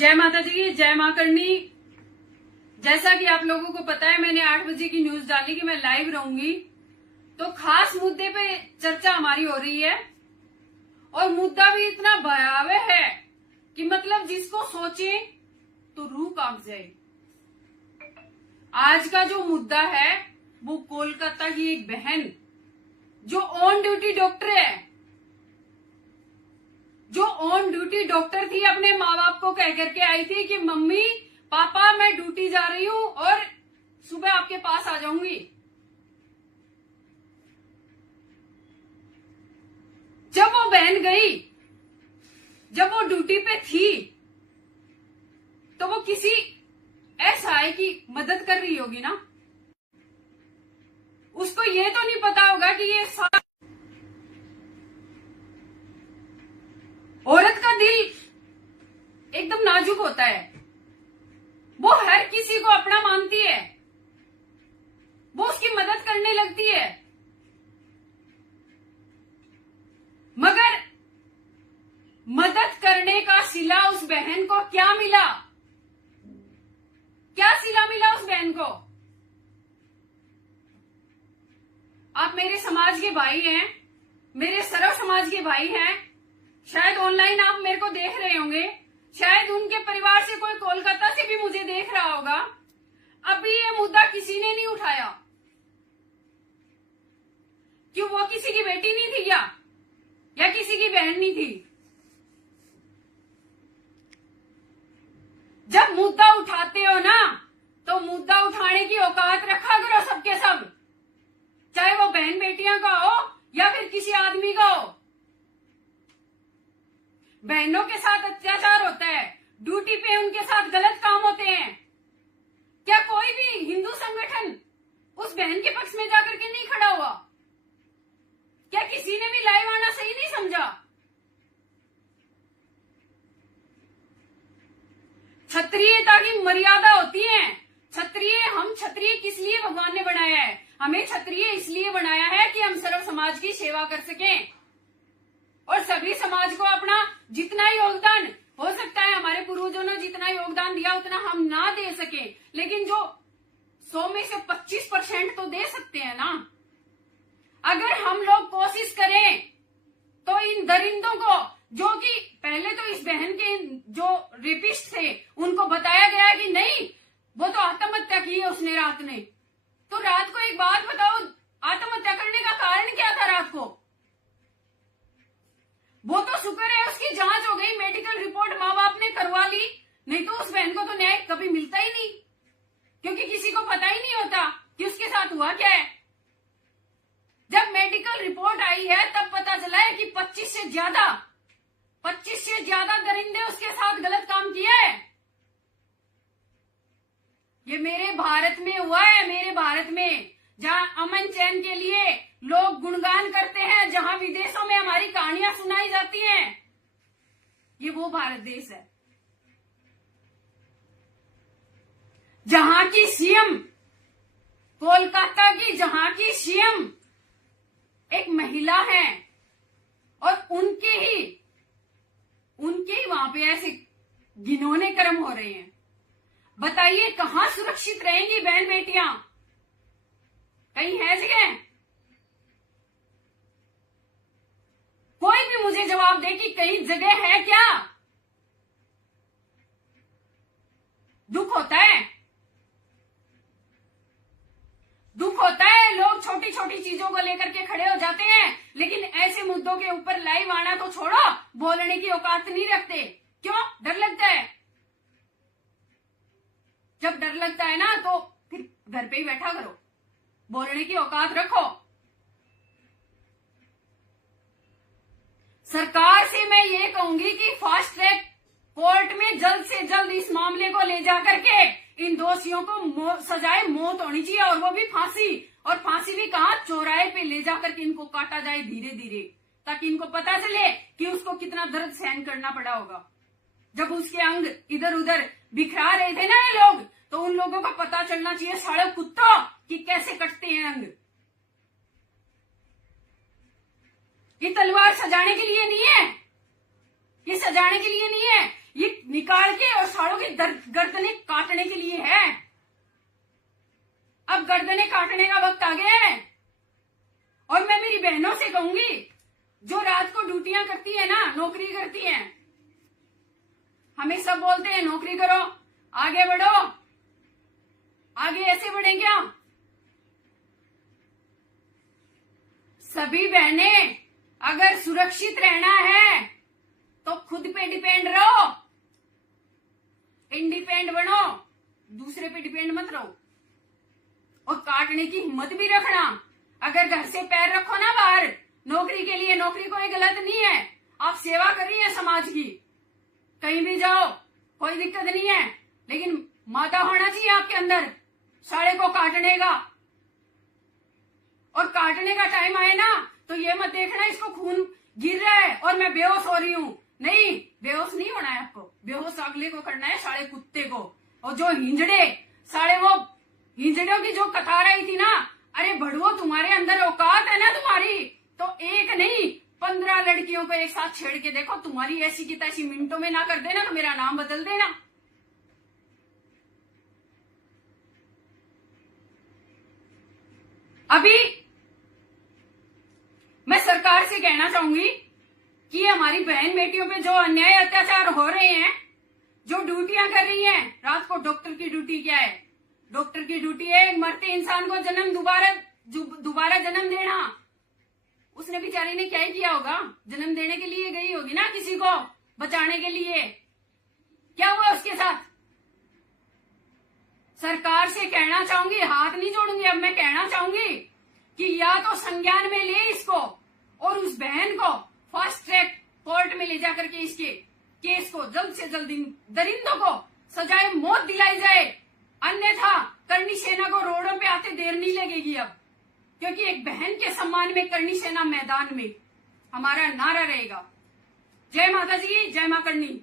जय माता जी, जय मां करनी। जैसा कि आप लोगों को पता है, मैंने 8 बजे की न्यूज डाली कि मैं लाइव रहूंगी, तो खास मुद्दे पे चर्चा हमारी हो रही है और मुद्दा भी इतना भयावह है कि मतलब जिसको सोचे तो रूह कांप जाए। आज का जो मुद्दा है वो कोलकाता की एक बहन जो ऑन ड्यूटी डॉक्टर है, जो ऑन ड्यूटी डॉक्टर थी, अपने माँ बाप को कह करके आई थी कि मम्मी पापा मैं ड्यूटी जा रही हूँ और सुबह आपके पास आ जाऊंगी। जब वो बहन गई, जब वो ड्यूटी पे थी, तो वो किसी एसआई की मदद कर रही होगी ना। उसको ये तो नहीं पता होगा कि ये औरत का दिल एकदम नाजुक होता है, वो हर किसी को अपना मानती है, वो उसकी मदद करने लगती है। मगर मदद करने का सिला उस बहन को क्या मिला? क्या सिला मिला उस बहन को? आप मेरे समाज के भाई हैं, मेरे सर्व समाज के भाई हैं, शायद ऑनलाइन आप मेरे को देख रहे होंगे, शायद उनके परिवार से कोई कोलकाता से भी मुझे देख रहा होगा। अभी ये मुद्दा किसी ने नहीं उठाया। क्यों? वो किसी की बेटी नहीं थी क्या? या किसी की बहन नहीं थी? जब मुद्दा उठाते हो ना, तो मुद्दा उठाने की औकात रखा करो सबके सब, चाहे वो बहन बेटियां का हो या फिर किसी आदमी का हो। बहनों के साथ अत्याचार होता है, ड्यूटी पे उनके साथ गलत काम होते हैं। क्या कोई भी हिंदू संगठन उस बहन के पक्ष में जाकर के नहीं खड़ा हुआ? क्या किसी ने भी लाइव आना सही नहीं समझा? क्षत्रियता की मर्यादा होती है। क्षत्रिय, हम क्षत्रिय किस लिए भगवान ने बनाया है? हमें क्षत्रिय इसलिए बनाया है कि हम सर्व समाज की सेवा कर सकें और सभी समाज को अपना जितना योगदान हो सकता है, हमारे पूर्वजों ने जितना योगदान दिया उतना हम ना दे सके, लेकिन जो 100 में से 25% तो दे सकते हैं ना। अगर हम लोग कोशिश करें तो इन दरिंदों को, जो कि पहले तो इस बहन के जो रेपिस्ट थे उनको बताया गया कि नहीं वो तो आत्महत्या की है उसने रात में, तो रात को एक बात बताओ, आत्महत्या करने का कारण क्या था रात को? वो तो शुक्र है उसकी जांच हो गई, मेडिकल रिपोर्ट माँ बाप ने करवा ली, नहीं तो उस बहन को तो न्याय कभी मिलता ही नहीं, क्योंकि किसी को पता ही नहीं होता कि उसके साथ हुआ क्या है। जब मेडिकल रिपोर्ट आई है तब पता चला है कि 25 से ज्यादा दरिंदे उसके साथ गलत काम किया है। ये मेरे भारत में हुआ है, मेरे भारत में, जहां अमन चैन के लिए लोग गुणगान करते हैं, जहां विदेशों में हमारी कहानियां सुनाई जाती हैं। ये वो भारत देश है जहां की सीएम, कोलकाता की जहां की सीएम एक महिला है और उनके ही वहां पे ऐसे घिनौने कर्म हो रहे हैं। बताइए कहां सुरक्षित रहेंगी बहन बेटियां? कहीं है जगह? कोई भी मुझे जवाब दे कि कहीं जगह है क्या? दुख होता है, दुख होता है। लोग छोटी छोटी चीजों को लेकर के खड़े हो जाते हैं, लेकिन ऐसे मुद्दों के ऊपर लाइव आना तो छोड़ो, बोलने की औकात नहीं रखते। क्यों? डर लगता है। जब डर लगता है ना तो फिर घर पे ही बैठा करो, बोलने की औकात रखो। सरकार से मैं ये कहूंगी कि फास्ट ट्रैक कोर्ट में जल्द से जल्द इस मामले को ले जाकर के इन दोषियों को सजाए मौत होनी चाहिए, और वो भी फांसी। और फांसी भी कहां? चौराहे पे ले जाकर के इनको काटा जाए धीरे धीरे, ताकि इनको पता चले कि उसको कितना दर्द सहन करना पड़ा होगा। जब उसके अंग इधर उधर बिखरा रहे थे ना ये लोग, तो उन लोगों को पता चलना चाहिए, साले कुत्तों, कि कैसे कटते हैं अंग। ये तलवार सजाने के लिए नहीं है, ये सजाने के लिए नहीं है, ये निकाल के और सालों की गर्दनें काटने के लिए है। अब गर्दनें काटने का वक्त आ गया है। और मैं मेरी बहनों से कहूंगी जो रात को ड्यूटियां करती है ना, नौकरी करती हैं, हमें सब बोलते हैं नौकरी करो, आगे बढ़ो, आगे ऐसे बढ़े क्या? सभी बहनें अगर सुरक्षित रहना है तो खुद पे डिपेंड रहो, इंडिपेंडेंट बनो, दूसरे पे डिपेंड मत रहो। और काटने की हिम्मत भी रखना। अगर घर से पैर रखो ना बाहर नौकरी के लिए, नौकरी कोई गलत नहीं है, आप सेवा कर रही है समाज की, कहीं भी जाओ कोई दिक्कत नहीं है, लेकिन माता होना चाहिए आपके अंदर साड़े को काटने का। और काटने का टाइम आए ना तो ये मत देखना इसको खून गिर रहा है और मैं बेहोश हो रही हूं। नहीं, बेहोश नहीं होना है आपको, बेहोश अगले को करना है, साढ़े कुत्ते को। और जो हिंजड़े, साढ़े वो हिंजड़ों की जो कतार आई थी ना, अरे भड़वो तुम्हारे अंदर औकात है ना तुम्हारी, तो एक नहीं 15 लड़कियों को एक साथ छेड़ के देखो, तुम्हारी ऐसी की तैसी मिनटों में ना कर देना तो मेरा नाम बदल देना। अभी मैं सरकार से कहना चाहूंगी कि हमारी बहन बेटियों पे जो अन्याय अत्याचार हो रहे हैं, जो ड्यूटियां कर रही हैं, रात को डॉक्टर की ड्यूटी क्या है? डॉक्टर की ड्यूटी है एक मरते इंसान को जन्म दोबारा जन्म देना। उसने बेचारी ने क्या ही किया होगा? जन्म देने के लिए गई होगी ना, किसी को बचाने के लिए। क्या हुआ उसके साथ? सरकार से कहना चाहूंगी, हाथ नहीं जोड़ूंगी, अब मैं कहना चाहूंगी कि या तो संज्ञान में ले इसको और उस बहन को फास्ट ट्रैक कोर्ट में ले जाकर के इसके केस को जल्द से जल्द दरिंदों को सजाए मौत दिलाई जाए, अन्यथा करनी सेना को रोडों पे आते देर नहीं लगेगी अब, क्योंकि एक बहन के सम्मान में करनी सेना मैदान में हमारा नारा रहेगा। जय माता जी की, जय मां करनी।